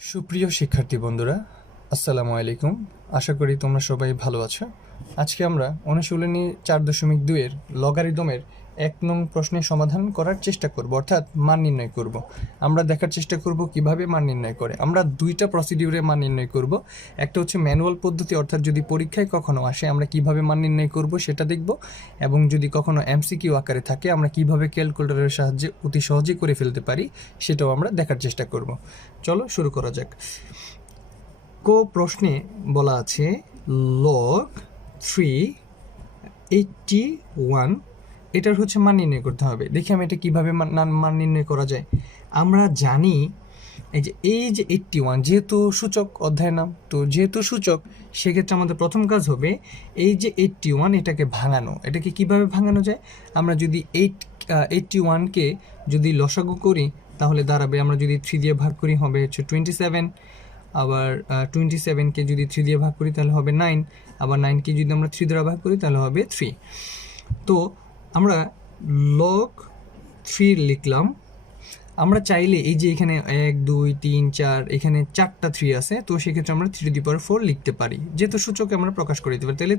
সুপ্রিয় শিক্ষার্থী বন্ধুরা, আসসালামু আলাইকুম। আশা করি তোমরা সবাই ভালো আছো। আজকে আমরা অনুশীলনী 4.2 এর লগারিদমের 1 নং প্রশ্নের সমাধান করার চেষ্টা করব, অর্থাৎ মান নির্ণয় করব। আমরা দেখার চেষ্টা করব কিভাবে মান নির্ণয় করে। আমরা দুইটা প্রসিডিউরে মান নির্ণয় করব। একটা হচ্ছে ম্যানুয়াল পদ্ধতি, অর্থাৎ যদি পরীক্ষায় কখনো আসে আমরা কিভাবে মান নির্ণয় করব সেটা দেখব, এবং যদি কখনো এমসিকিউ আকারে থাকে আমরা কিভাবে ক্যালকুলেটরের সাহায্যে অতি সহজেই করে ফেলতে পারি সেটাও আমরা দেখার চেষ্টা করব। চলো শুরু করা যাক। প্রশ্নে বলা আছে লগ 381, এটার হচ্ছে মান নির্ণয় করতে হবে। দেখি আমি এটা কীভাবে মান নির্ণয় করা যায়। আমরা জানি এই যে 81, যেহেতু সূচক অধ্যায় নাম, তো যেহেতু সূচক সেক্ষেত্রে আমাদের প্রথম কাজ হবে এই যে 81 এটাকে ভাঙানো। এটাকে কিভাবে ভাঙানো যায়? আমরা যদি 81কে যদি লসাগু করি তাহলে দাঁড়াবে, আমরা যদি 3 দিয়ে ভাগ করি হবে হচ্ছে 27, আবার 27কে যদি 3 দিয়ে ভাগ করি তাহলে হবে 9, আবার 9কে যদি আমরা 3 দ্বারা ভাগ করি তাহলে হবে 3। তো আমরা লগ 3 লিখলাম। আমরা চাইলে এই যে এখানে 1 2 3 4 এখানে 4টা 3 আছে, তো সেক্ষেত্রে আমরা 3^4 লিখতে পারি, যেহেতু সূচকে আমরা প্রকাশ করে দিতে পারি। তাহলে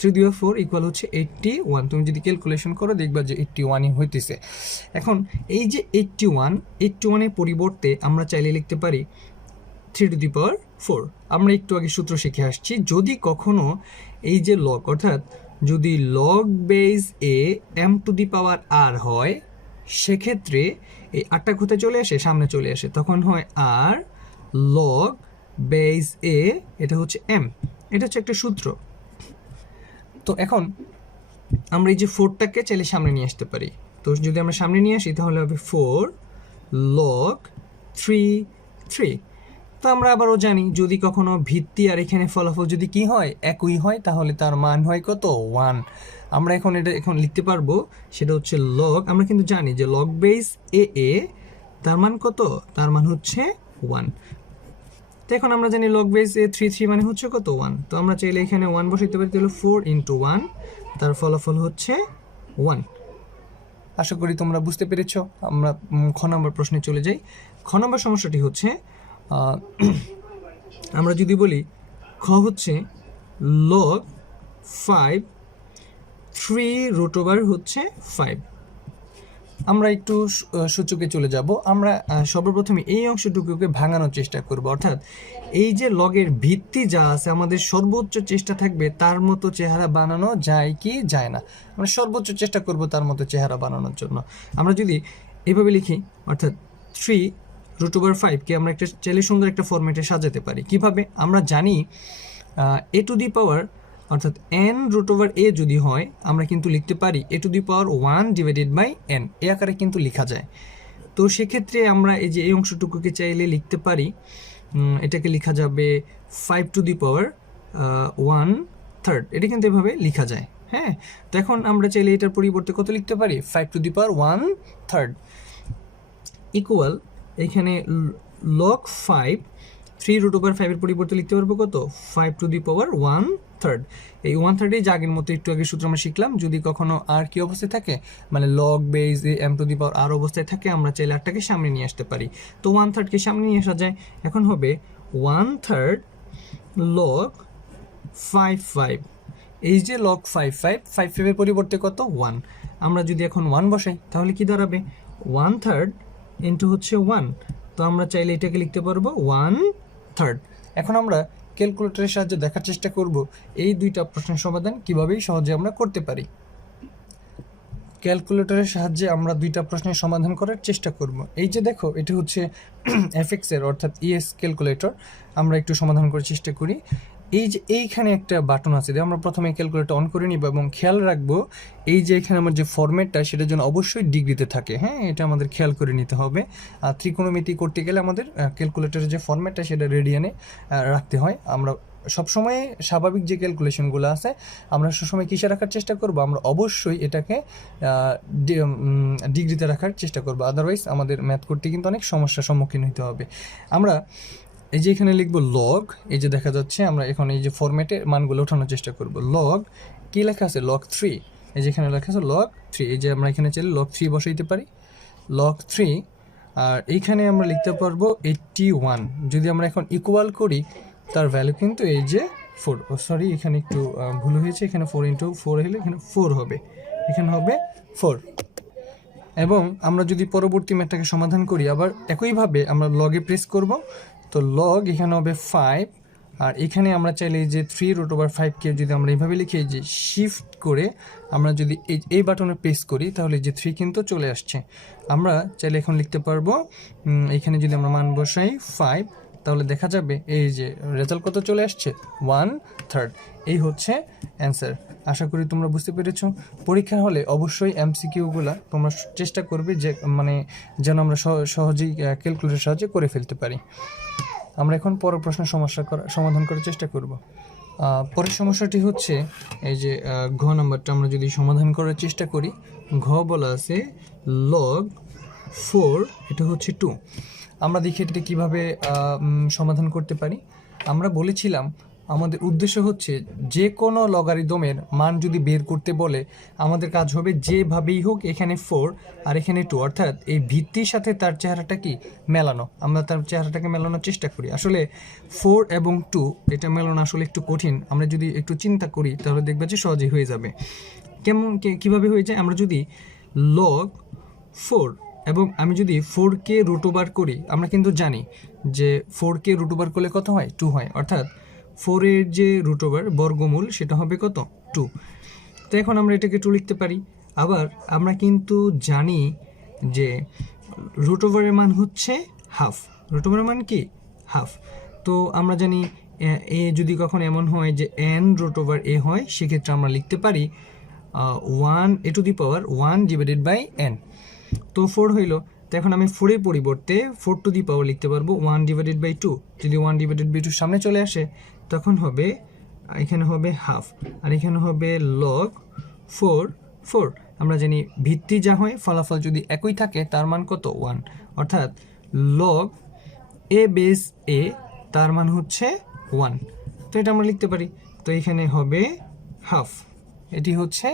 3^4 ইকুয়াল হচ্ছে 81। তুমি যদি ক্যালকুলেশন করো দেখবা যে 81ই হইতেছে। এখন এই যে 81 এর পরিবর্তে আমরা চাইলে লিখতে পারি 3^4। আমরা একটু আগে সূত্র শিখে আসছি, যদি কখনো এই যে লগ, অর্থাৎ যদি লগ বেস এ m⁴ হয়, সেক্ষেত্রে এই 8টা কোথায় চলে আসে? সামনে চলে আসে, তখন হয় আর লগ বেস এ, এটা হচ্ছে m। এটা হচ্ছে একটা সূত্র। তো এখন আমরা এই যে 4টাকে চাইলে সামনে নিয়ে আসতে পারি। তো যদি আমরা সামনে নিয়ে আসি তাহলে হবে 4 লগ 3। তো আমরা আবারও জানি যদি কখনো ভিত্তি আর এখানে ফলাফল যদি কি হয়, একই হয়, তাহলে তার মান হয় কত? 1। আমরা এখন লিখতে পারবো, সেটা হচ্ছে লগ, আমরা কিন্তু জানি যে লগ বেস এ তার মান কত? তার মান হচ্ছে 1। তো এখন আমরা জানি লগ বেস এ 3 মানে হচ্ছে কত? 1। তো আমরা চাইলে এখানে 1 বসাইতে পারি, তাহলে 4 × 1, তার ফলাফল হচ্ছে 1। আশা করি তোমরা বুঝতে পেরেছ। আমরা খ নম্বর প্রশ্নে চলে যাই। খ নম্বর সমস্যাটি হচ্ছে, আমরা যদি বলি খ হচ্ছে লগ 5 3√5 হচ্ছে 5। আমরা একটু সূচকে চলে যাব। আমরা সর্বপ্রথমে এই অংশটুকুকে ভাঙানোর চেষ্টা করব, অর্থাৎ এই যে লগের ভিত্তি যা আছে আমাদের সর্বোচ্চ চেষ্টা থাকবে তার মতো চেহারা বানানো যায় কি যায় না। আমরা সর্বোচ্চ চেষ্টা করব তার মতো চেহারা বানানোর জন্য। আমরা যদি এভাবে লিখি, অর্থাৎ 3√5কে আমরা একটা চাইলে সুন্দর একটা ফরম্যাটে সাজাতে পারি। কিভাবে? আমরা জানি a⁴ অর্থাৎ n√a যদি হয় আমরা কিন্তু লিখতে পারি a⁴1 / n, এ আকারে কিন্তু লেখা যায়। তো সেক্ষেত্রে আমরা এই যে এই অংশটুকুকে চাইলে লিখতে পারি, এটাকে লেখা যাবে 5⁻1/3। এটা কিন্তু এভাবে লেখা যায়। হ্যাঁ, তো এখন আমরা চাইলে এটার পরিবর্তে কত লিখতে পারি? 5⁻1/3 ইকুয়াল, এখানে লগ 5 3√5 এর পরিবর্তে লিখতে পারবো কত? 5⁻1/3। এই 1/3 এই আগের মতো একটু আগে সূত্র আমরা শিখলাম, যদি কখনো আর কি অবস্থায় থাকে, মানে লগ বেস m⁴ অবস্থায় থাকে, আমরা চাইলে আরটাকে সামনে নিয়ে আসতে পারি। তো 1/3কে সামনে নিয়ে আসা যায়। এখন হবে 1/3 লগ 5। এই যে লগ 5 এর পরিবর্তে কত? 1। আমরা যদি এখন 1 বসাই তাহলে কি দাঁড়াবে? 1/3 ইন্টু হচ্ছে 1। তো আমরা চাইলে এটাকে লিখতে পারবো 1/3। এখন আমরা ক্যালকুলেটরের সাহায্যে দেখার চেষ্টা করব এই দুইটা প্রশ্নের সমাধান কিভাবেই সহজে আমরা করতে পারি। ক্যালকুলেটরের সাহায্যে আমরা দুইটা প্রশ্নের সমাধান করার চেষ্টা করব। এই যে দেখো, এটা হচ্ছে এফএক্স এর অর্থাৎ ইএস ক্যালকুলেটর। আমরা একটু সমাধান করার চেষ্টা করি। এই যে এইখানে একটা বাটন আছে, আমরা প্রথমে ক্যালকুলেটর অন করে নিব এবং খেয়াল রাখবো এই যে এখানে আমার যে ফরম্যাটটা সেটার জন্য অবশ্যই ডিগ্রিতে থাকে। হ্যাঁ, এটা আমাদের খেয়াল করে নিতে হবে। আর ত্রিকোণমিতি করতে গেলে আমাদের ক্যালকুলেটরের যে ফরম্যাটটা সেটা রেডিয়ানে রাখতে হয়। আমরা সবসময় স্বাভাবিক যে ক্যালকুলেশনগুলো আছে আমরা সবসময় কিসে রাখার চেষ্টা করব? আমরা অবশ্যই এটাকে ডিগ্রিতে রাখার চেষ্টা করব, আদারওয়াইজ আমাদের ম্যাথ করতে কিন্তু অনেক সমস্যার সম্মুখীন হতে হবে। আমরা এই যে এখানে লিখব লগ, এই যে দেখা যাচ্ছে আমরা এখন এই যে ফরম্যাটে মানগুলো ওঠানোর চেষ্টা করব। লগ কি লেখা আছে? লগ 3। এই যে এখানে লেখা আছে লগ 3। এই যে আমরা এখানে চাইলে লগ 3 বসাইতে পারি। লগ 3 আর এইখানে আমরা লিখতে পারবো 81। যদি আমরা এখন ইকুয়াল করি তার ভ্যালু কিন্তু এই যে 4, সরি এখানে একটু ভুল হয়েছে, এখানে 4 × 4 হলে এখানে 4 হবে, এখানে হবে 4। এবং আমরা যদি পরবর্তী ম্যাথটাকে সমাধান করি আবার একইভাবে আমরা লগে প্রেস করব, তো লগ এখানে হবে 5, আর এখানে আমরা চাইলে যে 3√5কে যদি আমরা এইভাবে লিখি যে শিফট করে আমরা যদি এই বাটনে প্রেস করি তাহলে যে 3 কিন্তু চলে আসছে। আমরা চাইলে এখন লিখতে পারবো এখানে যদি আমরা মান বসাই 5, তাহলে দেখা যাবে এই যে রেজাল্ট কত চলে আসছে 1/3। এই হচ্ছে অ্যান্সার। আশা করি তোমরা বুঝতে পেরেছো। পরীক্ষা হলে অবশ্যই এমসিকিউগুলা তোমরা চেষ্টা করবে যে মানে যেন আমরা সহজেই ক্যালকুলেটরের সাহায্যে করে ফেলতে পারি। আমরা এখন পরের প্রশ্নের সমাধান করার চেষ্টা করব। পরের সমস্যাটি হচ্ছে এই যে ঘ নাম্বারটা আমরা যদি সমাধান করার চেষ্টা করি, ঘ বলা আছে log 4 এটা হচ্ছে 2। আমরা দেখি এটা কীভাবে সমাধান করতে পারি। আমরা বলেছিলাম আমাদের উদ্দেশ্য হচ্ছে যে কোনো লগারিদমের মান যদি বের করতে বলে আমাদের কাজ হবে যেভাবেই হোক এখানে 4 আর এখানে 2, অর্থাৎ এই ভিত্তির সাথে তার চেহারাটা কি মেলানো, আমরা তার চেহারাটাকে মেলানোর চেষ্টা করি। আসলে 4 এবং 2 এটা মেলানো আসলে একটু কঠিন, আমরা যদি একটু চিন্তা করি তাহলে দেখবে যে সহজেই হয়ে যাবে। কীভাবে হয়ে যায়, আমরা যদি log 4 এবং আমি যদি 4কে √ওভার করি, আমরা কিন্তু জানি যে 4কে √ওভার করলে কত হয় 2 হয়, অর্থাৎ 4-এর যে √ওভার বর্গমূল সেটা হবে কত 2। তো এখন আমরা এটাকে 2 লিখতে পারি। আবার আমরা কিন্তু জানি যে √ওভারের মান হচ্ছে হাফ, √ওভারের মান কি হাফ। তো আমরা জানি এ যদি কখন এমন হয় যে n√a হয় সেক্ষেত্রে আমরা লিখতে পারি 1 তো 4 হইল। তো এখন আমি 4-এর পরিবর্তে 4 লিখতে পারবো 1/2। যদি 1/2 সামনে চলে আসে তখন হবে এখানে হবে হাফ আর এখানে হবে log 4। আমরা জানি ভিত্তি যা হয় ফলাফল যদি একই থাকে তার মান কত 1, অর্থাৎ log a বেস a তার মান হচ্ছে 1। তো এটা আমরা লিখতে পারি। তো এখানে হবে হাফ, এটি হচ্ছে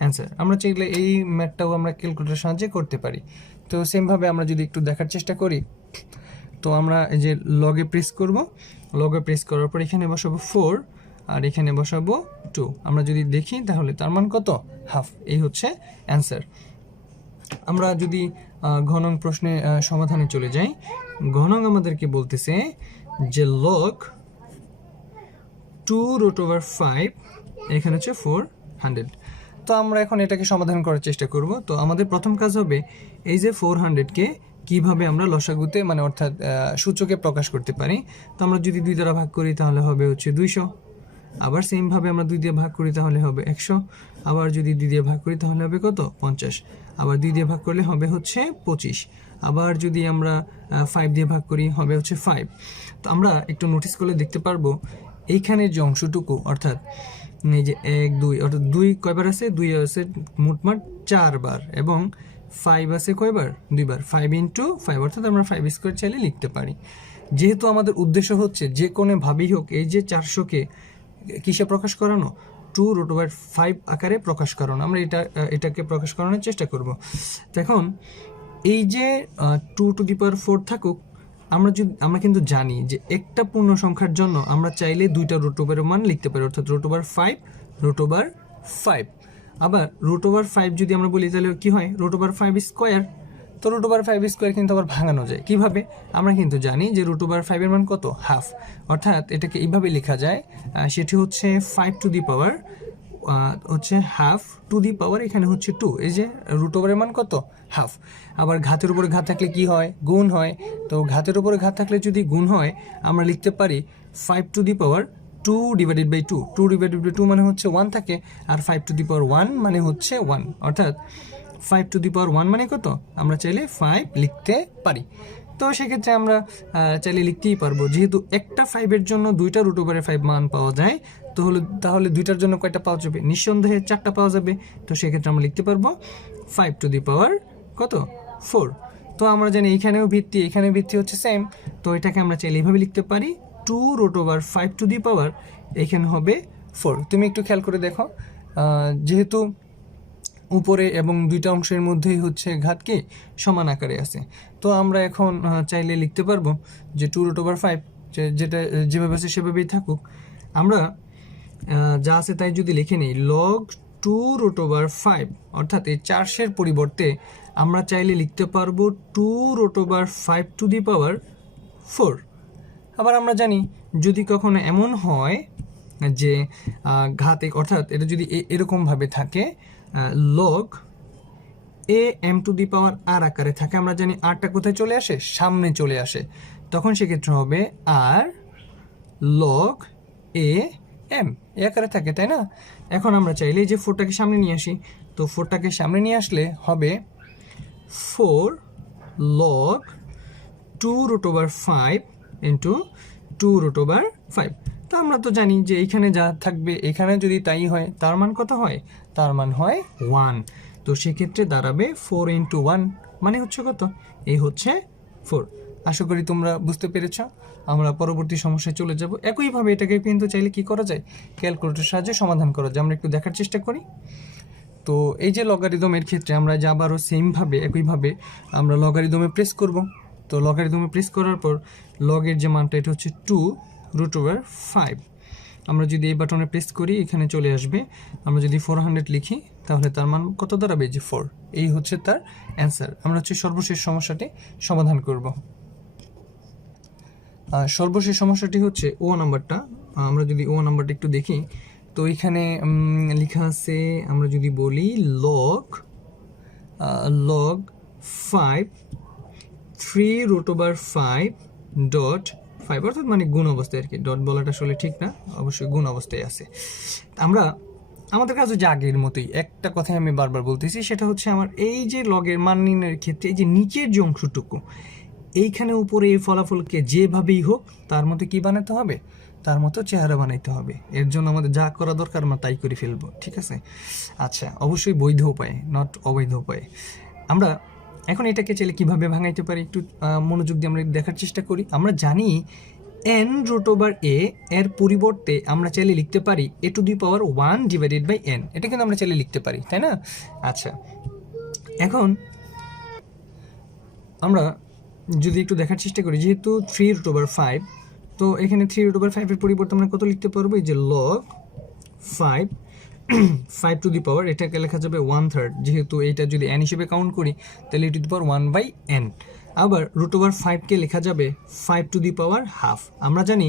অ্যান্সার। আমরা চাইলে এই ম্যাথটাও আমরা ক্যালকুলেটরের সাহায্যে করতে পারি। তো সেমভাবে আমরা যদি একটু দেখার চেষ্টা করি, তো আমরা এই যে লগে প্রেস করব, লগে প্রেস করার পর এখানে বসাবো 4 আর এখানে বসাবো 2। আমরা যদি দেখি তাহলে তার মান কত হাফ। এই হচ্ছে অ্যান্সার। আমরা যদি ঘ নং প্রশ্নে সমাধানে চলে যাই, ঘ নং আমাদেরকে বলতেছে যে log 2√5 এখানে হচ্ছে 400। তো আমরা এখন এটাকে সমাধান করার চেষ্টা করব। তো আমাদের প্রথম কাজ হবে এই যে 400কে কিভাবে আমরা লসাগুতে মানে অর্থাৎ সূচকে প্রকাশ করতে পারি। তো আমরা যদি 2 দ্বারা ভাগ করি তাহলে হবে হচ্ছে 200, আবার সেমভাবে আমরা 2 দিয়ে ভাগ করি তাহলে হবে 100, আবার যদি 2 দিয়ে ভাগ করি তাহলে হবে কত 50, আবার 2 দিয়ে ভাগ করলে হবে হচ্ছে 25, আবার যদি আমরা 5 দিয়ে ভাগ করি হবে হচ্ছে 5। তো আমরা একটু নোটিস করলে দেখতে পারবো এইখানের যে অংশটুকু অর্থাৎ এই যে 1 2 অর্থাৎ 2 কয়বার আছে 2 আছে মোটমাট 4 বার এবং 5 আছে কয়বার 2 বার, 5 × 5 অর্থাৎ আমরা 5² চাইলে লিখতে পারি। যেহেতু আমাদের উদ্দেশ্য হচ্ছে যে কোনোভাবেই হোক এই যে 400কে কিসে প্রকাশ করানো 2√5 আকারে প্রকাশ করানো, আমরা এটাকে প্রকাশ করানোর চেষ্টা করব। তো এখন এই যে 2⁴ থাকুক, আমরা কিন্তু জানি যে একটা পূর্ণ সংখ্যার জন্য আমরা চাইলে 2টা √ওভারের মান লিখতে পারি, অর্থাৎ √5 আবার √5 যদি আমরা বলি তাহলে কি হয় √5²। তো √5² কিন্তু আবার ভাঙানো যায় কিভাবে, আমরা কিন্তু জানি যে √5 এর মান কত হাফ, অর্থাৎ এটাকে এইভাবে লেখা যায়, সেটি হচ্ছে 5 হচ্ছে হাফ এখানে হচ্ছে 2, এই যে √ওভারের মান কত হাফ। আবার ঘাতের উপরে ঘাত থাকলে কি হয় গুণ হয়, তো ঘাতের উপরে ঘাত থাকলে যদি গুণ হয় আমরা লিখতে পারি 5/2 মানে হচ্ছে 1 থাকে, আর 5/1 মানে হচ্ছে 1, অর্থাৎ 5/1 মানে কত আমরা চাইলে 5 লিখতে পারি। তো সেক্ষেত্রে আমরা চাইলে লিখতেই পারবো, যেহেতু একটা 5-এর জন্য 2টা √5 মান পাওয়া যায় তাহলে 2টার জন্য কয়টা পাওয়া যাবে, নিঃসন্দেহে 4টা পাওয়া যাবে। তো সেক্ষেত্রে আমরা লিখতে পারবো 5/4। তো আমরা জানি এখানেও ভিত্তি হচ্ছে সেম, তো এটাকে আমরা চাইলে এইভাবে লিখতে পারি 2√5 এখানে হবে 4। তুমি একটু খেয়াল করে দেখো, যেহেতু উপরে এবং দুইটা অংশের মধ্যেই হচ্ছে ঘাত কি সমান আকারে আছে। তো আমরা এখন চাইলে লিখতে পারবো যে 2√5 যেটা যেভাবে আছে সেভাবেই থাকুক। আমরা যা আছে তাই যদি লিখে নিই log 2√5, অর্থাৎ এই 400-এর পরিবর্তে আমরা চাইলে লিখতে পারবো 2√5 টু দি পাওয়ার 4। আবার আমরা জানি যদি কখনো এমন হয় যে ঘাতে, অর্থাৎ এটা যদি এরকমভাবে থাকে log am two the power r আকারে থাকে, আমরা জানি rটা কোথায় চলে আসে, সামনে চলে আসে, তখন সেক্ষেত্রে হবে r log am এই আকারে থাকে, তাই না? এখন আমরা চাইলে যে 4টাকে সামনে নিয়ে আসি, তো 4টাকে সামনে নিয়ে আসলে হবে 4 log 2√5 ইন্টু 2√5। তো আমরা তো জানি যে এইখানে যা থাকবে এখানে যদি তাই হয়, তার মান কত হয়, তার মান হয় 1। তো সেক্ষেত্রে দাঁড়াবে 4 ইন্টু 1 মানে হচ্ছে কত, এই হচ্ছে 4। আশা করি তোমরা বুঝতে পেরেছ। আমরা পরবর্তী সমস্যায় চলে যাব। একইভাবে এটাকে কিন্তু চাইলে কি করা যায়, ক্যালকুলেটরের সাহায্যে সমাধান করা যায়। আমরা একটু দেখার চেষ্টা করি। তো এই যে লগারিদমের ক্ষেত্রে আমরা যে আবারও সেমভাবে একইভাবে আমরা লগারিদমে প্রেস করব। তো লগারিদমে প্রেস করার পর লগের যে মানটা এটা হচ্ছে 2√5। আমরা যদি এই বাটনে প্রেস করি এখানে চলে আসবে। আমরা যদি 400 লিখি তাহলে তার মান কত দাঁড়াবে, যে 4। এই হচ্ছে তার অ্যান্সার। আমরা হচ্ছে সর্বশেষ সমস্যাটি সমাধান করব। সর্বশেষ সমস্যাটি হচ্ছে ও নাম্বারটা। আমরা যদি ও নাম্বারটা একটু দেখি, তো এখানে লেখা আছে, আমরা যদি বলি log 5 3√5 অর্থাৎ মানে গুণ অবস্থায় আর কি, ডট বলাটা আসলে ঠিক না, অবশ্যই গুণ অবস্থায় আছে। আমরা আমাদের কাছে যে আগের মতোই একটা কথাই আমি বারবার বলতেছি, সেটা হচ্ছে আমার এই যে লগের মান নির্ণয়ের ক্ষেত্রে এই যে নিচের যে অংশটুকু, এইখানে উপরে এই ফলাফলকে যেভাবেই হোক তার মতো কি বানাতে হবে, তার মতো চেহারা বানাইতে হবে। এর জন্য আমাদের যা করা দরকার আমরা তাই করে ফেলবো, ঠিক আছে? আচ্ছা, অবশ্যই বৈধ উপায়ে, নট অবৈধ উপায়ে। আমরা এখন এটাকে চাইলে কীভাবে ভাঙাইতে পারি একটু মনোযোগ দিয়ে আমরা দেখার চেষ্টা করি। আমরা জানি n√a এর পরিবর্তে আমরা চাইলে লিখতে পারি a to the power 1 divided by n। এটা কিন্তু আমরা চাইলে লিখতে পারি, তাই না? আচ্ছা, এখন আমরা যদি একটু দেখার চেষ্টা করি, যেহেতু 3√5, তো এখানে 3√5 এর পরিবর্তে আমরা কত লিখতে পারবো, এই যে log 5 টু দি পাওয়ার, এটাকে লেখা যাবে 1/3। যেহেতু এইটা যদি n হিসেবে কাউন্ট করি তাহলে টু দি পাওয়ার 1/n। আবার √5কে লেখা যাবে 5 টু দি পাওয়ার হাফ। আমরা জানি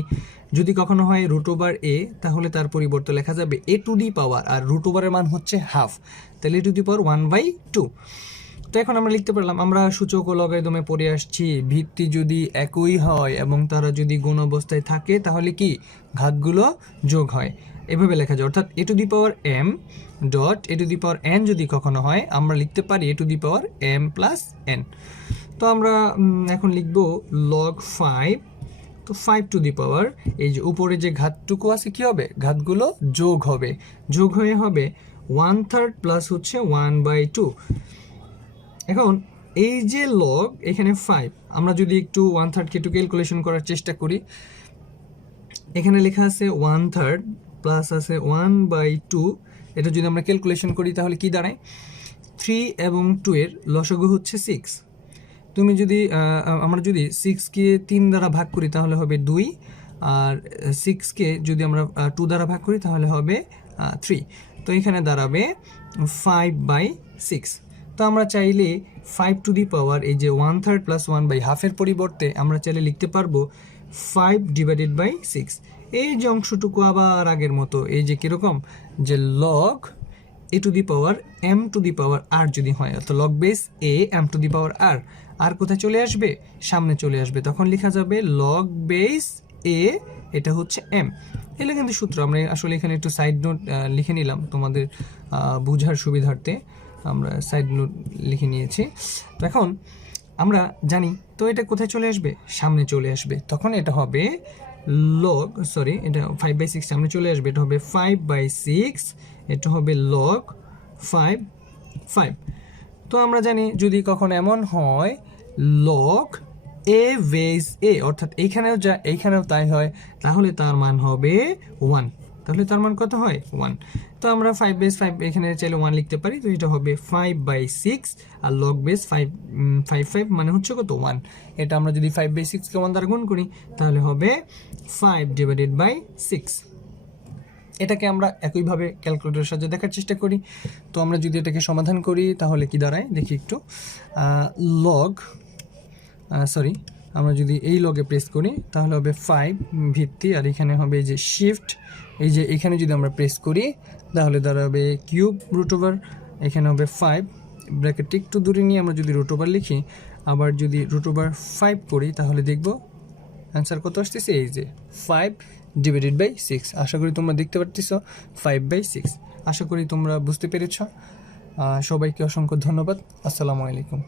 যদি কখনো হয় √a তাহলে তার পরিবর্তে লেখা যাবে a টু দি পাওয়ার, আর √এর মান হচ্ছে হাফ, তাহলে টু দি পাওয়ার 1/2। তো এখন আমরা লিখতে পারলাম, আমরা সূচক ও লগারিদমে পড়ে আসছি, ভিত্তি যদি একই হয় এবং তারা যদি গুণ অবস্থায় থাকে তাহলে কি ঘাতগুলো যোগ হয়, এভাবে লেখা যায়। অর্থাৎ a to the power m dot a to the power n যদি কখনো হয় আমরা লিখতে পারি a to the power m plus n। তো আমরা এখন লিখব log 5, তো 5 টু দি পাওয়ার, এই যে উপরে যে ঘাতটুকু আছে কি হবে, ঘাতগুলো যোগ হবে, যোগ হয়ে হবে 1/3 প্লাস হচ্ছে 1/2। এখন এই যে লগ এখানে 5, আমরা যদি একটু 1/3কে একটু ক্যালকুলেশন করার চেষ্টা করি, এখানে লেখা আছে 1/3 প্লাস আছে 1/2। এটা যদি আমরা ক্যালকুলেশন করি তাহলে কি দাঁড়ায়, 3 এবং 2 এর লসাগু হচ্ছে 6। তুমি যদি আমরা যদি 6কে 3 দ্বারা ভাগ করি তাহলে হবে 2, আর 6কে যদি আমরা 2 দ্বারা ভাগ করি তাহলে হবে 3। তো এখানে দাঁড়াবে 5/6। তো আমরা চাইলে 5 টু দি পাওয়ার এই যে 1/3 প্লাস 1/2 এর পরিবর্তে আমরা চাইলে লিখতে পারবো 5 ডিভাইডেড বাই 6। এই যে অংশটুকু আবার আগের মতো, এই যে কীরকম, যে log a to the power m two the power r যদি হয়, অর্থাৎ log base a m two the power r, আর কোথায় চলে আসবে, সামনে চলে আসবে, তখন লেখা যাবে লগ বেস a, এটা হচ্ছে m। এগুলো কিন্তু সূত্র, আমরা আসলে এখানে একটু সাইড নোট লিখে নিলাম তোমাদের বোঝার সুবিধার্থে, আমরা সাইড নোট লিখে নিয়েছি। তো এখন আমরা জানি, তো এটা কোথায় চলে আসবে, সামনে চলে আসবে, তখন এটা হবে লগ, সরি এটা 5/6 সামনে চলে আসবে, এটা হবে 5/6, এটা হবে লগ 5। তো আমরা জানি যদি কখনো এমন হয় লগ a বেস a, অর্থাৎ এইখানেও যা এইখানেও তাই হয়, তাহলে তার মান হবে 1। তাহলে তার মান কত হয় 1। তো আমরা 5/5 এখানে চাইলে 1 লিখতে পারি, তো এটা হবে 5/6 আর লগ বেস 5 মানে হচ্ছে কত 1। এটা আমরা যদি 5/6 কে 1 দ্বারা গুণ করি তাহলে হবে 5/6। এটাকে আমরা একইভাবে ক্যালকুলেটরের সাহায্যে দেখার চেষ্টা করি। তো আমরা যদি এটাকে সমাধান করি তাহলে কি দাঁড়ায় দেখি একটু। আমরা যদি এই লগে প্রেস করি তাহলে হবে 5 ভিত্তি, আর এখানে হবে এই যে শিফট, এই যে এখানে যদি আমরা প্রেস করি তাহলে দাঁড়াবে কিউব রুট ওভার, এখানে হবে 5 ব্র্যাকেটটি একটু দূরে নিয়ে আমরা যদি রুট ওভার লিখি, আবার যদি রুট ওভার 5 করি তাহলে দেখব অ্যান্সার কত আসতেছে, এই যে 5/6। আশা করি তোমরা দেখতে পারতেছ 5/6। আশা করি তোমরা বুঝতে পেরেছ। সবাইকে অসংখ্য ধন্যবাদ। আসসালামু আলাইকুম।